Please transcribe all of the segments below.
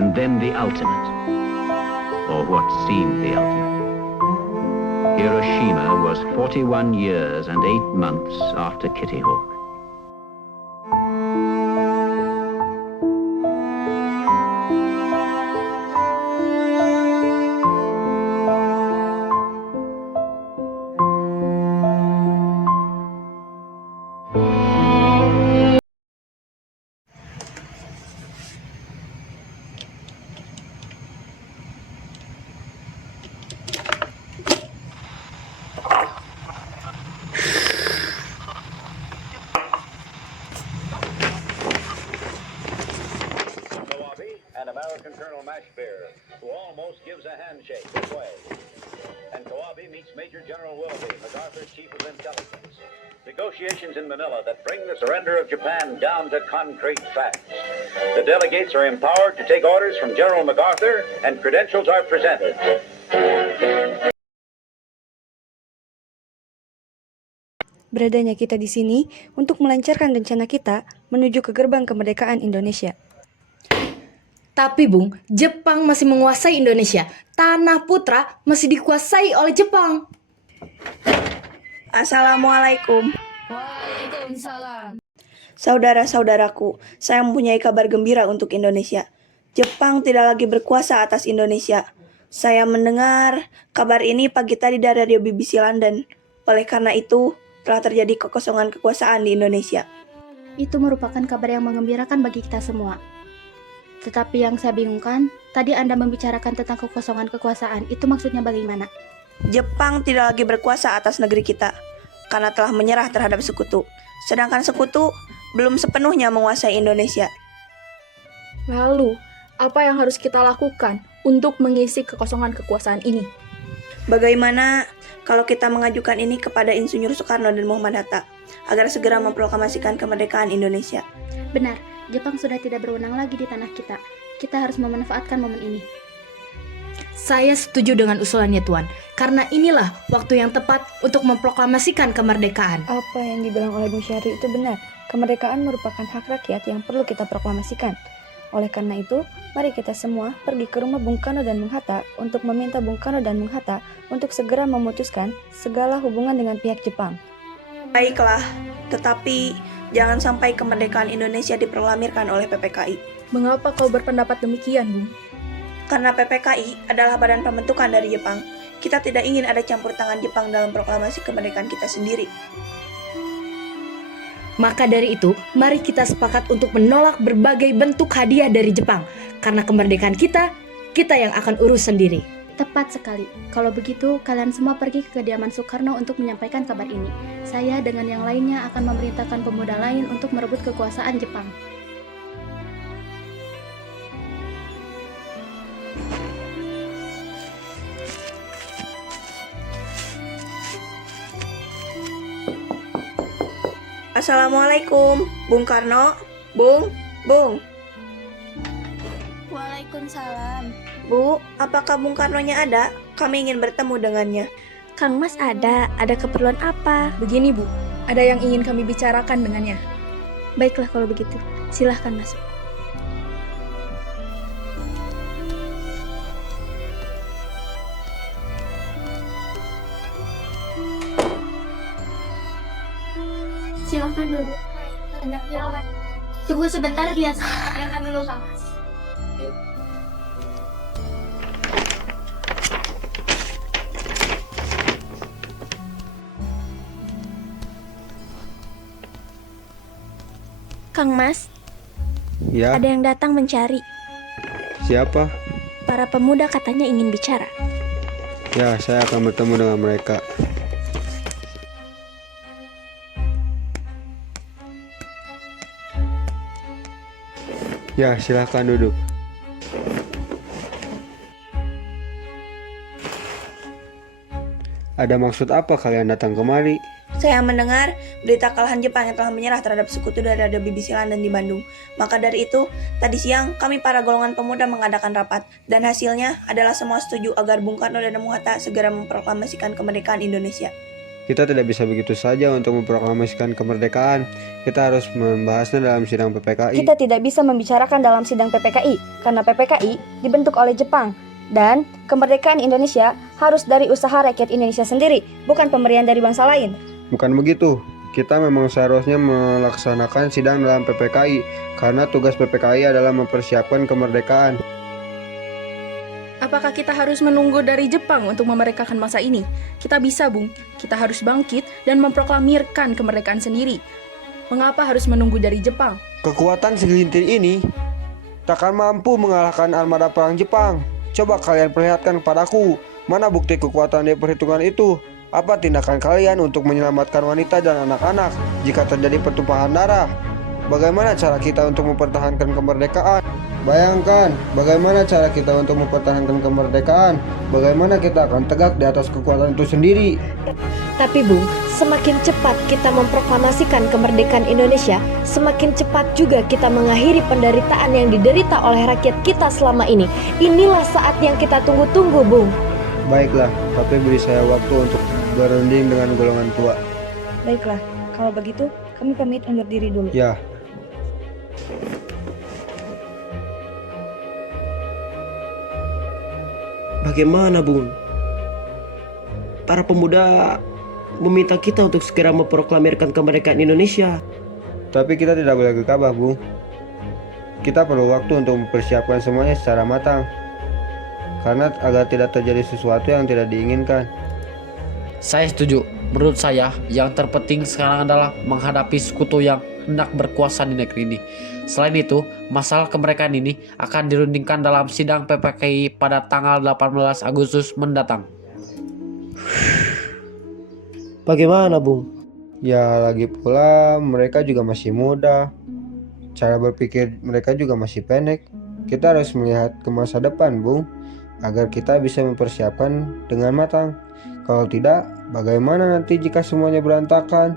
and then the ultimate, or what seemed the ultimate. Hiroshima was 41 years and 8 months after Kitty Hawk. And American Colonel Mashbeer, who almost gives a handshake this way. And Kawabe meets Major General Willoughby, MacArthur's Chief of Intelligence. Negotiations in Manila that bring the surrender of Japan down to concrete facts. The delegates are empowered to take orders from General MacArthur, and credentials are presented. Beradanya kita di sini untuk melancarkan rencana kita menuju ke gerbang kemerdekaan Indonesia. Tapi Bung, Jepang masih menguasai Indonesia. Tanah Putra masih dikuasai oleh Jepang. Assalamualaikum. Waalaikumsalam. Saudara-saudaraku, saya mempunyai kabar gembira untuk Indonesia. Jepang tidak lagi berkuasa atas Indonesia. Saya mendengar kabar ini pagi tadi dari radio BBC London. Oleh karena itu, telah terjadi kekosongan kekuasaan di Indonesia. Itu merupakan kabar yang mengembirakan bagi kita semua. Tetapi yang saya bingungkan, tadi Anda membicarakan tentang kekosongan kekuasaan, itu maksudnya bagaimana? Jepang tidak lagi berkuasa atas negeri kita, karena telah menyerah terhadap sekutu. Sedangkan sekutu belum sepenuhnya menguasai Indonesia. Lalu, apa yang harus kita lakukan untuk mengisi kekosongan kekuasaan ini? Bagaimana kalau kita mengajukan ini kepada Insinyur Soekarno dan Muhammad Hatta, agar segera memproklamasikan kemerdekaan Indonesia? Benar, Jepang sudah tidak berwenang lagi di tanah kita. Kita harus memanfaatkan momen ini. Saya setuju dengan usulannya Tuan, karena inilah waktu yang tepat untuk memproklamasikan kemerdekaan. Apa yang dibilang oleh Bung Syahri itu benar. Kemerdekaan merupakan hak rakyat yang perlu kita proklamasikan. Oleh karena itu, mari kita semua pergi ke rumah Bung Karno dan Bung Hatta untuk meminta Bung Karno dan Bung Hatta untuk segera memutuskan segala hubungan dengan pihak Jepang. Baiklah, tetapi jangan sampai kemerdekaan Indonesia diproklamirkan oleh PPKI. Mengapa kau berpendapat demikian, Bung? Karena PPKI adalah badan pembentukan dari Jepang. Kita tidak ingin ada campur tangan Jepang dalam proklamasi kemerdekaan kita sendiri. Maka dari itu, mari kita sepakat untuk menolak berbagai bentuk hadiah dari Jepang. Karena kemerdekaan kita yang akan urus sendiri. Tepat sekali. Kalau begitu, kalian semua pergi ke kediaman Soekarno untuk menyampaikan kabar ini. Saya dengan yang lainnya akan memerintahkan pemuda lain untuk merebut kekuasaan Jepang. Assalamualaikum, Bung Karno, Bung. Waalaikumsalam. Bu, apakah Bung Karnonya ada? Kami ingin bertemu dengannya. Kang Mas ada keperluan apa? Begini, Bu. Ada yang ingin kami bicarakan dengannya. Baiklah kalau begitu, silahkan masuk. Silahkan duduk. Tunggu sebentar, biar saya akan dulu, Kang Mas. Kang Mas, Ya, ada yang datang mencari. siapa? Para pemuda katanya ingin bicara. Ya, saya akan bertemu dengan mereka. Ya, silahkan duduk. Ada maksud apa kalian datang kemari? Saya mendengar berita kekalahan Jepang yang telah menyerah terhadap sekutu dari radio BBC London di Bandung. Maka dari itu, tadi siang kami para golongan pemuda mengadakan rapat. Dan hasilnya adalah semua setuju agar Bung Karno dan Bung Hatta segera memproklamasikan kemerdekaan Indonesia. Kita tidak bisa begitu saja untuk memproklamasikan kemerdekaan. Kita harus membahasnya dalam sidang PPKI. Kita tidak bisa membicarakan dalam sidang PPKI karena PPKI dibentuk oleh Jepang dan kemerdekaan Indonesia harus dari usaha rakyat Indonesia sendiri, bukan pemberian dari bangsa lain. Bukan begitu. Kita memang seharusnya melaksanakan sidang dalam PPKI karena tugas PPKI adalah mempersiapkan kemerdekaan. Apakah kita harus menunggu dari Jepang untuk memerdekakan bangsa ini? Kita bisa, Bung. Kita harus bangkit dan memproklamirkan kemerdekaan sendiri. Mengapa harus menunggu dari Jepang? Kekuatan segelintir ini takkan mampu mengalahkan armada perang Jepang. Coba kalian perlihatkan kepadaku, mana bukti kekuatan di perhitungan itu? Apa tindakan kalian untuk menyelamatkan wanita dan anak-anak jika terjadi pertumpahan darah? Bagaimana cara kita untuk mempertahankan kemerdekaan? Bayangkan, bagaimana cara kita untuk mempertahankan kemerdekaan? Bagaimana kita akan tegak di atas kekuatan itu sendiri? Tapi Bung, semakin cepat kita memproklamasikan kemerdekaan Indonesia, semakin cepat juga kita mengakhiri penderitaan yang diderita oleh rakyat kita selama ini. Inilah saat yang kita tunggu-tunggu, Bung. Baiklah, tapi beri saya waktu untuk berunding dengan golongan tua. Baiklah, kalau begitu kami pamit undur diri dulu. Ya, bagaimana, Bung? Para pemuda meminta kita untuk segera memproklamirkan kemerdekaan Indonesia. tapi kita tidak boleh gegabah, Bung. Kita perlu waktu untuk mempersiapkan semuanya secara matang, karena agar tidak terjadi sesuatu yang tidak diinginkan. Saya setuju. Menurut saya, yang terpenting sekarang adalah menghadapi sekutu yang hendak berkuasa di negeri ini. Selain itu, masalah kemerdekaan ini akan dirundingkan dalam sidang PPKI pada tanggal 18 Agustus mendatang. Bagaimana, Bung? Ya, lagi pula mereka juga masih muda. Cara berpikir mereka juga masih pendek. Kita harus melihat ke masa depan, Bung, agar kita bisa mempersiapkan dengan matang. Kalau tidak, bagaimana nanti jika semuanya berantakan?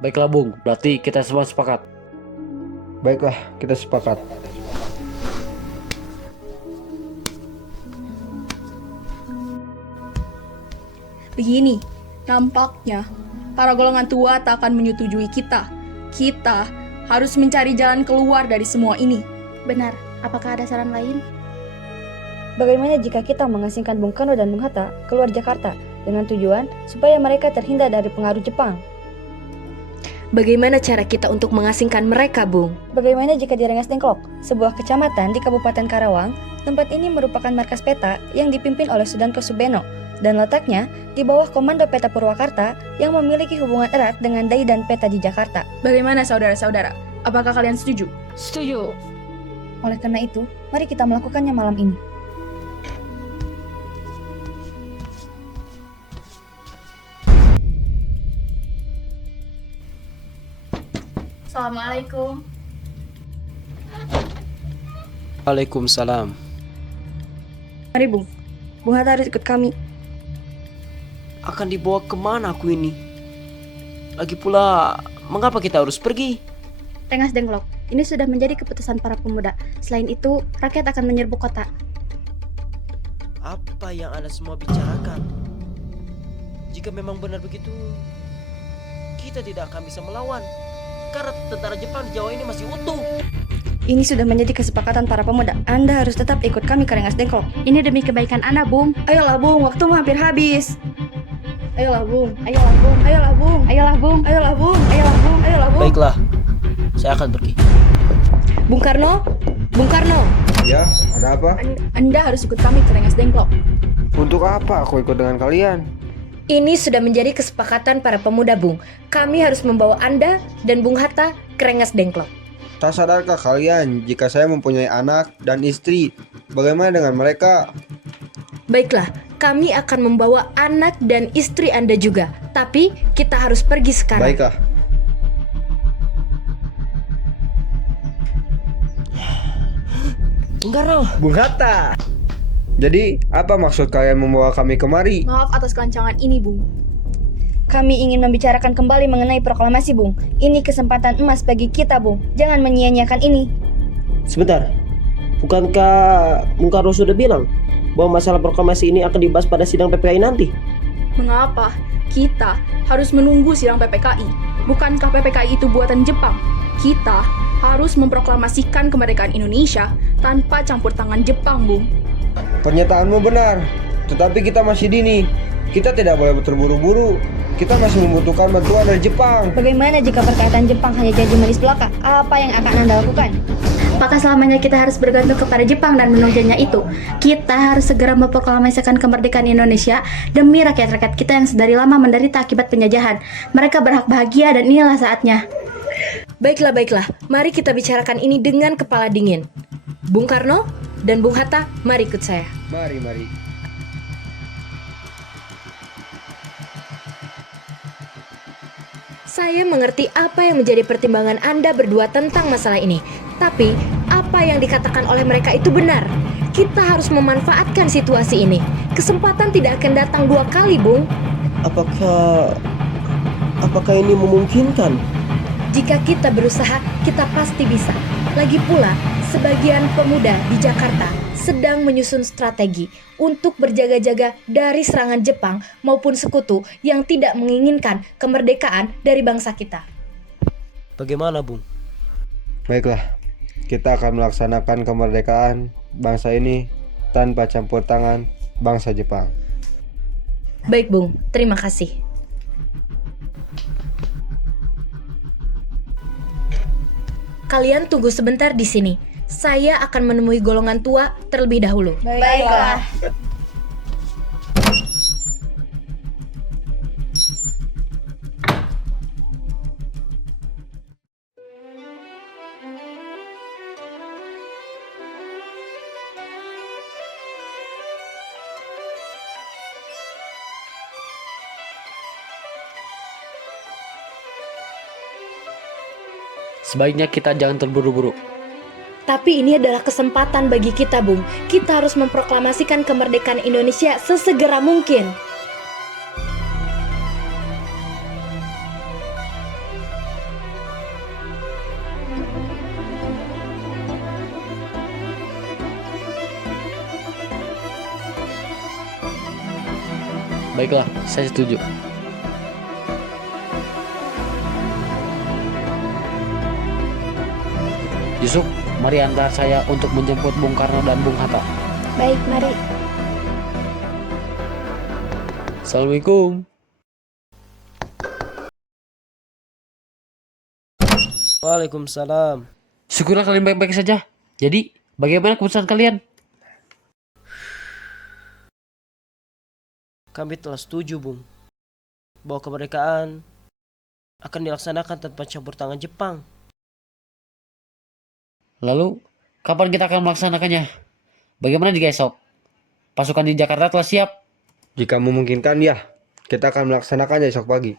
Baiklah, Bung, berarti kita semua sepakat. Baiklah, kita sepakat. Begini, nampaknya para golongan tua tak akan menyetujui kita. Kita harus mencari jalan keluar dari semua ini. Benar, apakah ada saran lain? Bagaimana jika kita mengasingkan Bung Karno dan Bung Hatta keluar Jakarta dengan tujuan supaya mereka terhindar dari pengaruh Jepang? Bagaimana cara kita untuk mengasingkan mereka, Bung? Bagaimana jika di Rengas Dengklok, sebuah kecamatan di Kabupaten Karawang, tempat ini merupakan markas peta yang dipimpin oleh Sudanko Subeno dan letaknya di bawah komando Peta Purwakarta yang memiliki hubungan erat dengan Dai dan Peta di Jakarta. Bagaimana saudara-saudara? Apakah kalian setuju? Setuju. Oleh karena itu, mari kita melakukannya malam ini. Assalamualaikum. Waalaikumsalam. Mari Bung, Bung Hatta harus ikut kami. Akan dibawa kemana aku ini? Lagi pula, mengapa kita harus pergi? Rengas Dengklok, ini sudah menjadi keputusan para pemuda. Selain itu, rakyat akan menyerbu kota. Apa yang Anda semua bicarakan? Jika memang benar begitu, kita tidak akan bisa melawan. Karena tentara Jepang di Jawa ini masih utuh. Ini sudah menjadi kesepakatan para pemuda. Anda harus tetap ikut kami ke Rengas Dengklok. Ini demi kebaikan Anda, Bung. Ayolah Bung, waktumu hampir habis. Ayolah Bung, Ayolah, Bung. ayolah Bung, Ayolah, Bung. ayolah Bung, ayolah Bung, ayolah Bung. Baiklah, saya akan pergi. Bung Karno? Bung Karno? Ya, ada apa? Anda harus ikut kami ke Rengas Dengklok. Untuk apa aku ikut dengan kalian? Ini sudah menjadi kesepakatan para pemuda, Bung. Kami harus membawa Anda dan Bung Hatta ke Rengas Dengklok. Tak sadarkah kalian jika saya mempunyai anak dan istri? Bagaimana dengan mereka? Baiklah, kami akan membawa anak dan istri Anda juga. Tapi kita harus pergi sekarang. Baiklah. Bung Karno. Bung Hatta. Jadi, apa maksud kalian membawa kami kemari? Maaf atas kelancangan ini, Bung. Kami ingin membicarakan kembali mengenai proklamasi, Bung. Ini kesempatan emas bagi kita, Bung. Jangan menyia-nyiakan ini. Sebentar, bukankah Bung Karno sudah bilang bahwa masalah proklamasi ini akan dibahas pada sidang PPKI nanti? Mengapa kita harus menunggu sidang PPKI? Bukankah PPKI itu buatan Jepang? Kita harus memproklamasikan kemerdekaan Indonesia tanpa campur tangan Jepang, Bung. Pernyataanmu benar, tetapi kita masih dini. Kita tidak boleh terburu-buru. Kita masih membutuhkan bantuan dari Jepang. Bagaimana jika perkataan Jepang hanya janji manis belaka? Apa yang akan Anda lakukan? Apakah selamanya kita harus bergantung kepada Jepang dan menunjuknya itu? Kita harus segera memproklamasikan kemerdekaan Indonesia demi rakyat-rakyat kita yang sedari lama menderita akibat penjajahan. Mereka berhak bahagia dan inilah saatnya. Baiklah, mari kita bicarakan ini dengan kepala dingin. Bung Karno dan Bung Hatta, mari ikut saya. Mari. Saya mengerti apa yang menjadi pertimbangan Anda berdua tentang masalah ini. Tapi, apa yang dikatakan oleh mereka itu benar. Kita harus memanfaatkan situasi ini. Kesempatan tidak akan datang 2 kali, Bung. Apakah ini memungkinkan? Jika kita berusaha, kita pasti bisa. Lagi pula, sebagian pemuda di Jakarta sedang menyusun strategi untuk berjaga-jaga dari serangan Jepang maupun sekutu yang tidak menginginkan kemerdekaan dari bangsa kita. Bagaimana, Bung? Baiklah, kita akan melaksanakan kemerdekaan bangsa ini tanpa campur tangan bangsa Jepang. Baik, Bung. Terima kasih. Kalian tunggu sebentar di sini. Saya akan menemui golongan tua terlebih dahulu. Baiklah. Sebaiknya kita jangan terburu-buru. Tapi ini adalah kesempatan bagi kita, Bung. Kita harus memproklamasikan kemerdekaan Indonesia sesegera mungkin. Baiklah, saya setuju. Yusuf, mari antar saya untuk menjemput Bung Karno dan Bung Hatta. Baik, mari. Assalamualaikum. Waalaikumsalam. Syukurlah kalian baik-baik saja. Jadi, bagaimana keputusan kalian? Kami telah setuju, Bung, bahwa kemerdekaan akan dilaksanakan tanpa campur tangan Jepang. Lalu, kapan kita akan melaksanakannya? Bagaimana jika esok? Pasukan di Jakarta telah siap. Jika memungkinkan ya, kita akan melaksanakannya esok pagi.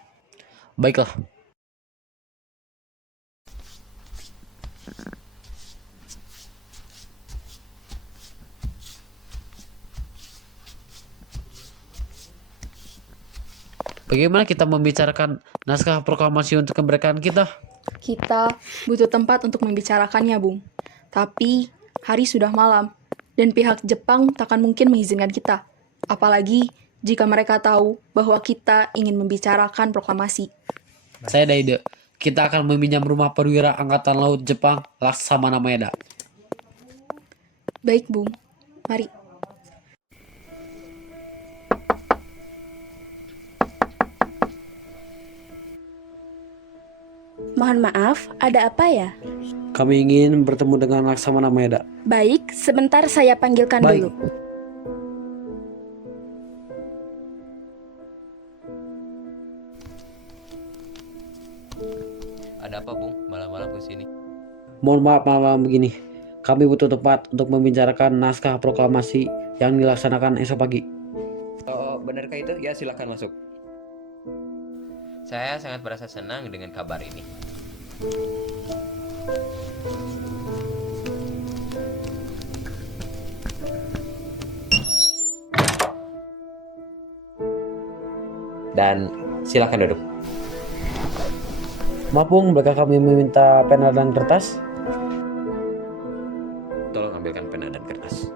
Baiklah. Bagaimana kita membicarakan naskah proklamasi untuk kemerdekaan kita? Kita butuh tempat untuk membicarakannya, Bung. Tapi hari sudah malam dan pihak Jepang takkan mungkin mengizinkan kita. Apalagi jika mereka tahu bahwa kita ingin membicarakan proklamasi. Saya ada ide. Kita akan meminjam rumah perwira Angkatan Laut Jepang, Laksamana Maeda. Baik, Bung. Mari. Mohon maaf, ada apa ya? Kami ingin bertemu dengan Laksamana Maeda. Baik, sebentar saya panggilkan Baik. dulu. Ada apa, Bung? Malam-malam ke sini. Mohon maaf malam begini. Kami butuh tempat untuk membicarakan naskah proklamasi yang dilaksanakan esok pagi. Oh, benarkah itu? Ya, silakan masuk. Saya sangat merasa senang dengan kabar ini. Dan silakan duduk. Maaf Bung, bolehkah kami meminta pena dan kertas? Tolong ambilkan pena dan kertas.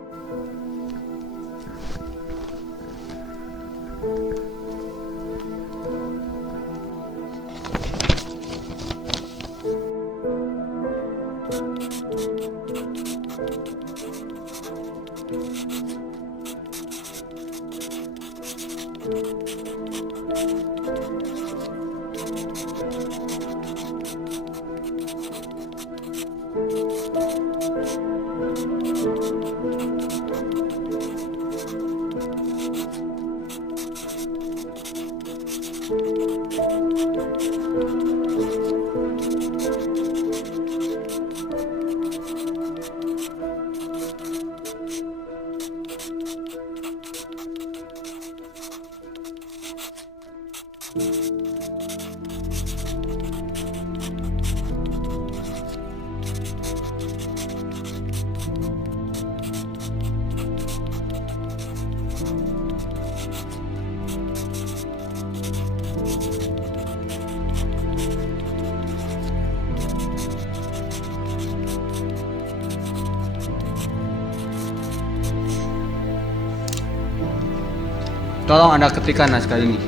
Tolong Anda ketikkan naskah ini.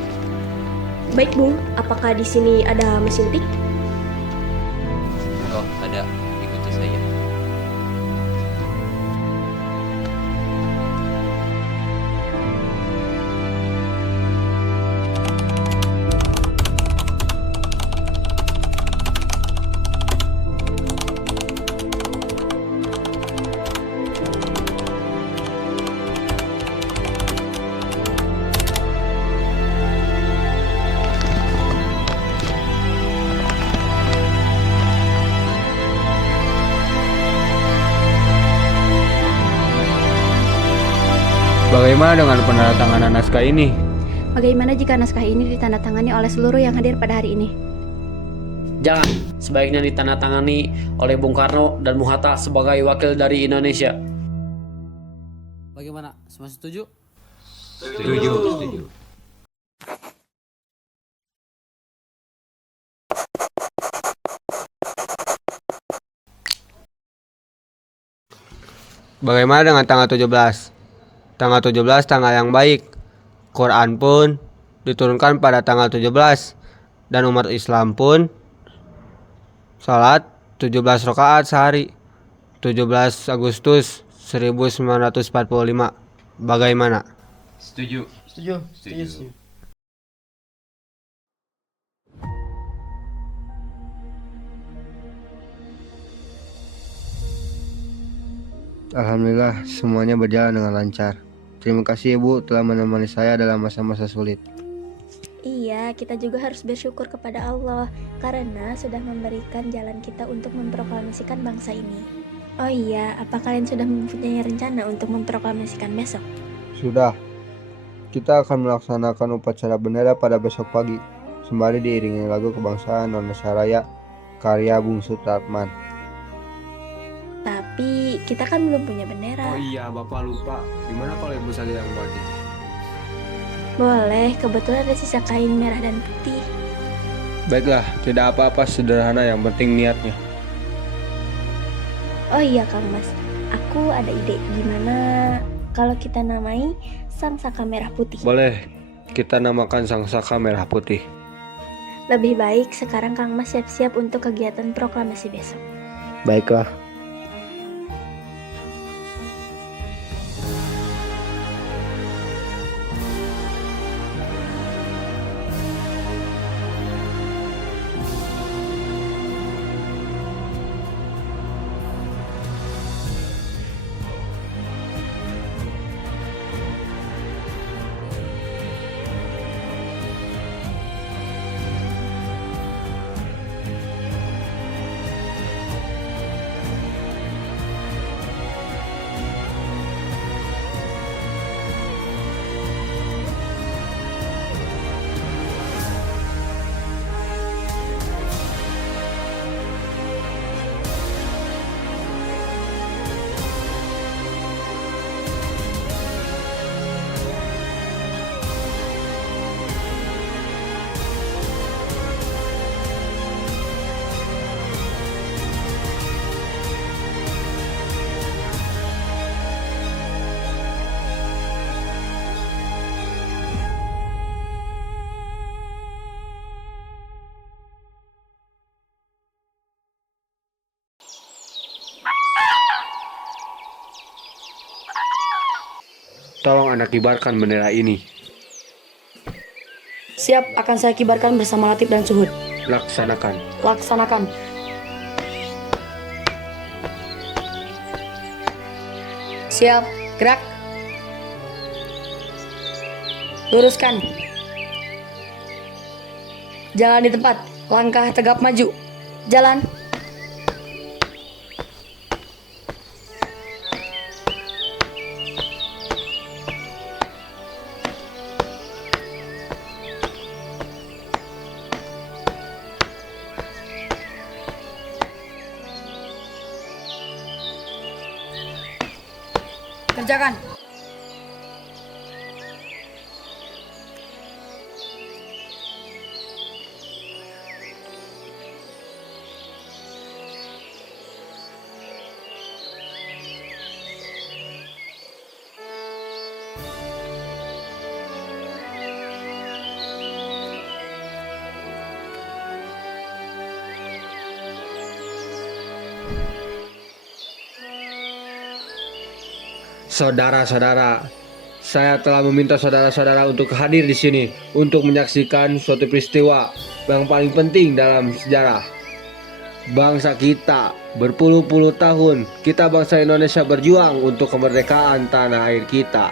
Baik, Bung. Apakah di sini ada mesin tik? Oh, ada. Ikuti saya. Bagaimana dengan penandatanganan naskah ini? Bagaimana jika naskah ini ditandatangani oleh seluruh yang hadir pada hari ini? Jangan, sebaiknya ditandatangani oleh Bung Karno dan Bung Hatta sebagai wakil dari Indonesia. Bagaimana? Semua setuju? Setuju. Bagaimana dengan tanggal 17? Tanggal 17 tanggal yang baik. Quran pun diturunkan pada tanggal 17 dan umat Islam pun salat 17 rakaat sehari. 17 Agustus 1945. Bagaimana? Setuju. Alhamdulillah semuanya berjalan dengan lancar. Terima kasih Ibu telah menemani saya dalam masa-masa sulit. Iya, kita juga harus bersyukur kepada Allah karena sudah memberikan jalan kita untuk memproklamasikan bangsa ini. Oh iya, apa kalian sudah mempunyai rencana untuk memproklamasikan besok? Sudah. Kita akan melaksanakan upacara bendera pada besok pagi, sembari diiringi lagu kebangsaan Indonesia Raya karya Bung Supratman. Tapi kita kan belum punya bendera. Oh iya, Bapak lupa. Gimana kalau Ibu saja yang buat? Boleh, kebetulan ada sisa kain merah dan putih. Baiklah, tidak apa-apa, sederhana, yang penting niatnya. Oh iya Kang Mas, aku ada ide. Gimana kalau kita namai Sang Saka Merah Putih? Boleh, kita namakan Sang Saka Merah Putih. Lebih baik sekarang Kang Mas siap-siap untuk kegiatan proklamasi besok. Baiklah. Tolong Anda kibarkan bendera ini. Siap, akan saya kibarkan bersama Latif dan Suhud. Laksanakan. Laksanakan. Siap, gerak. Luruskan. Jalan di tempat, langkah tegap maju. Jalan. Kerjakan. Saudara-saudara, saya telah meminta saudara-saudara untuk hadir di sini untuk menyaksikan suatu peristiwa yang paling penting dalam sejarah bangsa kita. Berpuluh-puluh tahun kita bangsa Indonesia berjuang untuk kemerdekaan tanah air kita.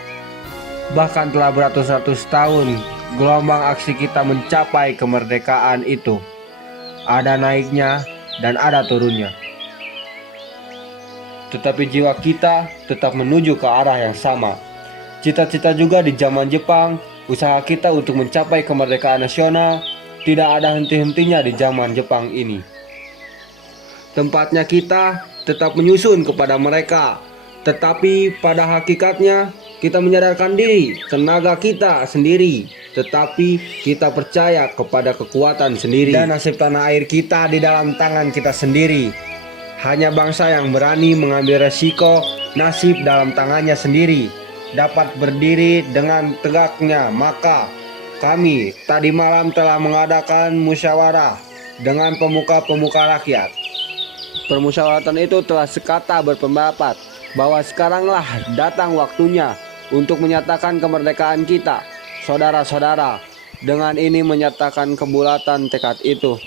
Bahkan telah beratus-ratus tahun gelombang aksi kita mencapai kemerdekaan itu. Ada naiknya dan ada turunnya. Tetapi jiwa kita tetap menuju ke arah yang sama. Cita-cita juga di zaman Jepang, usaha kita untuk mencapai kemerdekaan nasional tidak ada henti-hentinya di zaman Jepang ini. Tempatnya kita tetap menyusun kepada mereka, tetapi pada hakikatnya kita menyadarkan diri tenaga kita sendiri, tetapi kita percaya kepada kekuatan sendiri dan nasib tanah air kita di dalam tangan kita sendiri. Hanya bangsa yang berani mengambil resiko nasib dalam tangannya sendiri dapat berdiri dengan tegaknya. Maka kami tadi malam telah mengadakan musyawarah dengan pemuka-pemuka rakyat. Permusyawaratan itu telah sekata berpendapat bahwa sekaranglah datang waktunya untuk menyatakan kemerdekaan kita. Saudara-saudara, dengan ini menyatakan kebulatan tekad itu.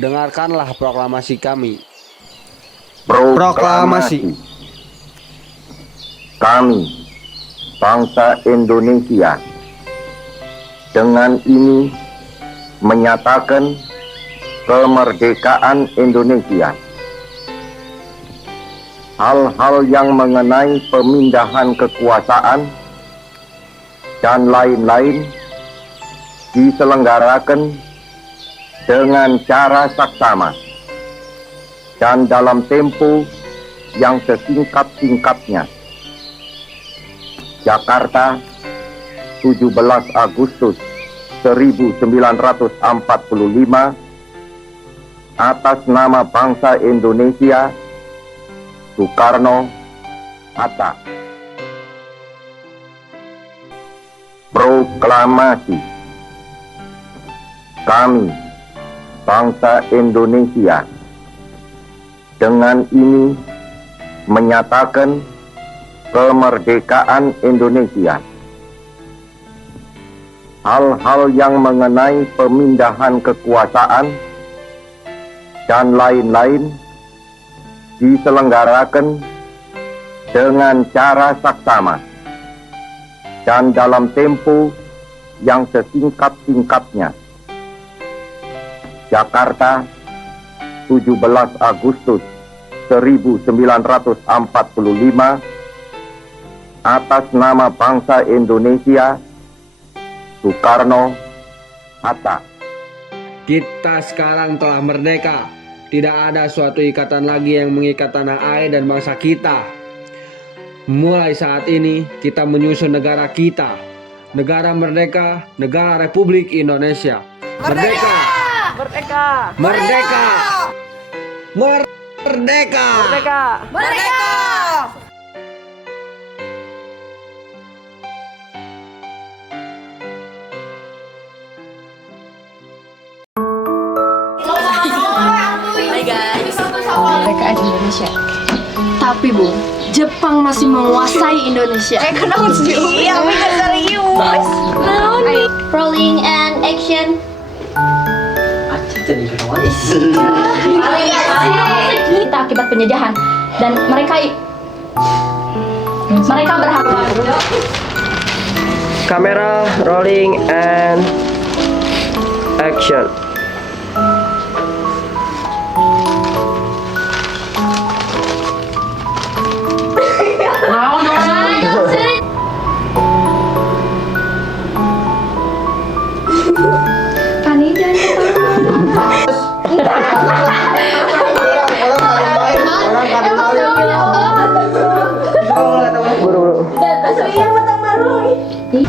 Dengarkanlah proklamasi kami. Proklamasi. Kami, bangsa Indonesia, dengan ini menyatakan kemerdekaan Indonesia. Hal-hal yang mengenai pemindahan kekuasaan dan lain-lain diselenggarakan dengan cara saksama dan dalam tempo yang sesingkat-singkatnya. Jakarta, 17 Agustus 1945, atas nama bangsa Indonesia, Soekarno, Hatta. Proklamasi. Kami, bangsa Indonesia, dengan ini menyatakan kemerdekaan Indonesia. Hal-hal yang mengenai pemindahan kekuasaan dan lain-lain diselenggarakan dengan cara saksama dan dalam tempo yang sesingkat-singkatnya. Jakarta, 17 Agustus 1945, atas nama bangsa Indonesia, Soekarno, Hatta. Kita sekarang telah merdeka. Tidak ada suatu ikatan lagi yang mengikat tanah air dan bangsa kita. Mulai saat ini kita menyusun negara kita. Negara merdeka, negara Republik Indonesia. Merdeka! Merdeka! Merdeka! Merdeka! Merdeka! Merdeka! Hai guys. Kemerdekaan Indonesia. Tapi Bu, Jepang masih menguasai Indonesia. Rolling and action. Kita akibat penjajahan dan mereka berhak. Kamera rolling and action. Ani jangan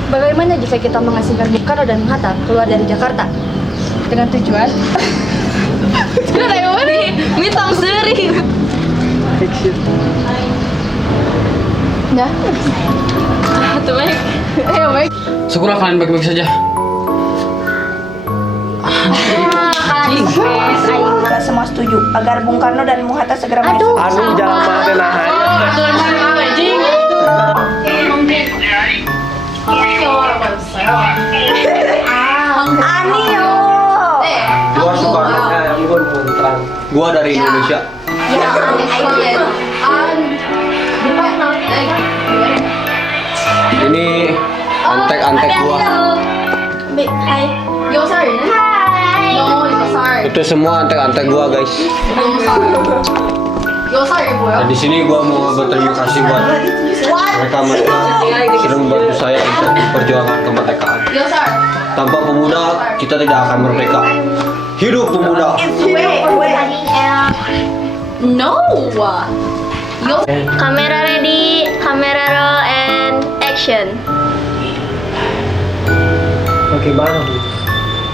Bagaimana jika kita mengasingkan Bung Karno dan Bung Hatta keluar dari Jakarta? Dengan tujuan Mitang sering. Nah, Syukurlah kalian baik-baik saja. Aing malah semua setuju agar Bung Karno dan Bung Hatta segera masuk. Anu jalan Anio. Gua Soekarno, gua dari Indonesia. Ini antek-antek gua. Itu semua antek-antek gua, guys. Dan di sini gua mau berterima kasih buat mereka sudah membantu saya untuk memperjuangkan kemerdekaan. Tanpa pemuda kita tidak akan merdeka. Hidup pemuda. No. Kamera ready, kamera roll and action. Bagaimana, Bu?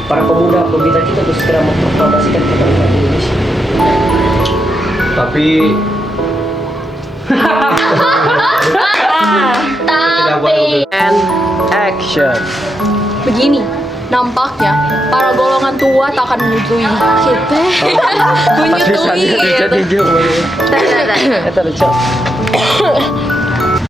Para pemuda pembina kita harus segera memproklamasikan kemerdekaan Indonesia. Tapi and action. Begini, nampaknya para golongan tua tak akan menyetujui kita. Menyetujui. Bisa jadi.